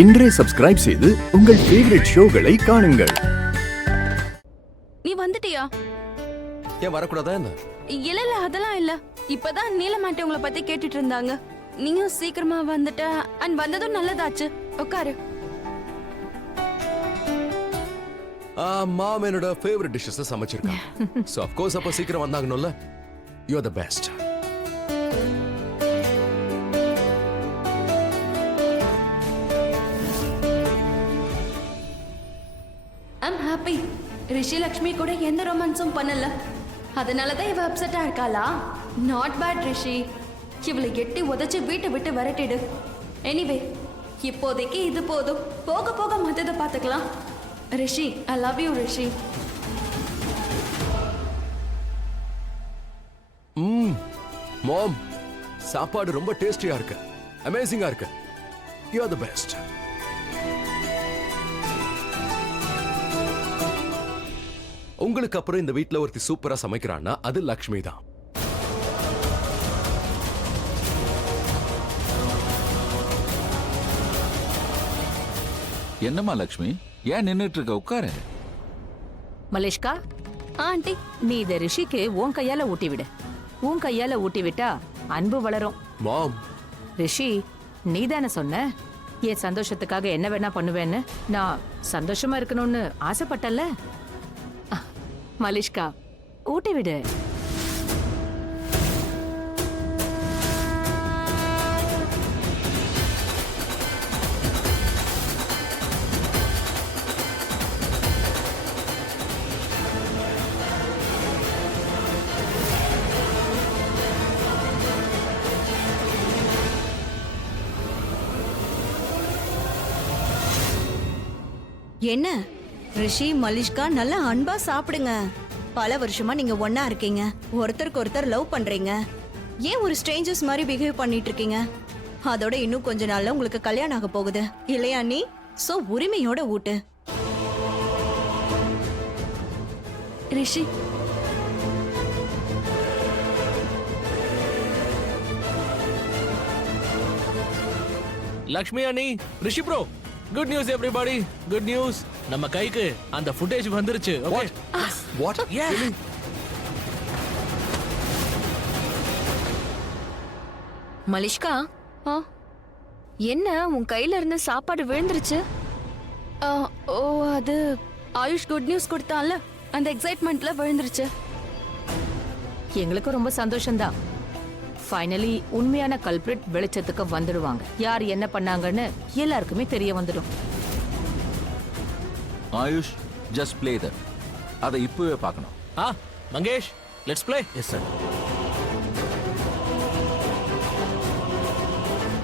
இன்றே சப்ஸ்கிரைப் செய்து உங்கள் ஃபேவரட் ஷோகளை காணுங்கள். நீ வந்துட்டியா? ஏன் வரக்கூடாதா என்ன? இல்ல அதெல்லாம் இல்ல. இப்பதான் நீலமாட்டி உங்களை பத்தி கேட்டுட்டு இருந்தாங்க. நீயும் சீக்கிரமா வந்துட்ட. அண்ட் வந்ததும் நல்லதாச்சு. உட்காரு. மாம் என்னோட ஃபேவரட் டிஷ்ஷஸ் சமைச்சிருக்காங்க. சோ ஆஃப் கோர்ஸ் அப்ப சீக்கிரம் வந்தாங்கணும்ல. You are the best. I'm happy. Rishi Lakshmi கூட எந்த ரொமான்ஸும் பண்ணல. அதனாலதான் இவ அப்செட்டா இருக்காளா? Not bad Rishi. இவளை எட்டி உதச்சு வீட்டை விட்டு விரட்டிடு. எனிவே இப்போதைக்கு இது போதும். போக போக மத்ததை பார்த்துக்கலாம். ரிஷி, ஐ லவ் யூ ரிஷி. மாம், சாப்பாடு ரொம்ப டேஸ்டியா இருக்கு. அமேசிங்கா இருக்கு. You are the best. உங்களுக்கு அப்புறம் இந்த வீட்ல ஒருத்தி சூப்பரா சமைக்கிறான்னா அது லக்ஷ்மி தான். என்னம்மா லக்ஷ்மி, ஏன் நின்னுட்டு இருக்க? உட்காரு. மலேஷ்கா, ஆண்டி, நீ இத ரிஷிக்கு உன் கையால ஊட்டி விடு. உன் கையால ஊட்டி விட்டா அன்பு வளரும். மாம், ரிஷி, நீ தானே சொன்ன என் சந்தோஷத்துக்காக என்ன வேணா பண்ணுவேன்னு. நான் சந்தோஷமா இருக்கணும்னு ஆசைப்பட்டல. மலேஷ்கா, ஊட்டி விடு. என்ன ரிஷி, மலிஷ்கா நல்லா அன்பா சாப்பிடுங்க. பல வருஷமா நீங்க ஒண்ணா இருக்கீங்க. ஒருத்தருக்கு ஒருத்தர் லவ் பண்றீங்க. ஏன் ஒரு ஸ்ட்ரேஞ்சர்ஸ் மாதிரி பிஹேவ் பண்ணிட்டு இருக்கீங்க? அதோட இன்னும் கொஞ்ச நாள்ல உங்களுக்கு கல்யாணம் ஆக போகுது இல்லையா நீ? சோ உரிமையோட ஊட்டு. ரிஷி, லக்ஷ்மி அண்ணி, Rishi bro, good news everybody, good news. நம்ம கைக்கு அந்த ஃபுட்டேஜ் வந்துருச்சு. ஓகே. வாட்? Yeah. மலிஷ்கா, ஆ, என்ன உன் கையில இருந்து சாப்பாடு விழுந்துருச்சு? ஓ அது ஆயுஷ் குட் நியூஸ் கொடுத்தான்ல, அந்த எக்ஸைட்மெண்ட்ல விழுந்துருச்சு. எங்களுக்கும் ரொம்ப சந்தோஷம்தான். ஃபைனலி உண்மையான கல்பிரிட் வெளிச்சத்துக்கு வந்துடுவாங்க. யார் என்ன பண்ணாங்கன்னு எல்லாருக்குமே தெரிய வந்துடும். AYUSH, just play that. அதை இப்பவே பார்க்கணும். Mangesh, let's play. Yes sir.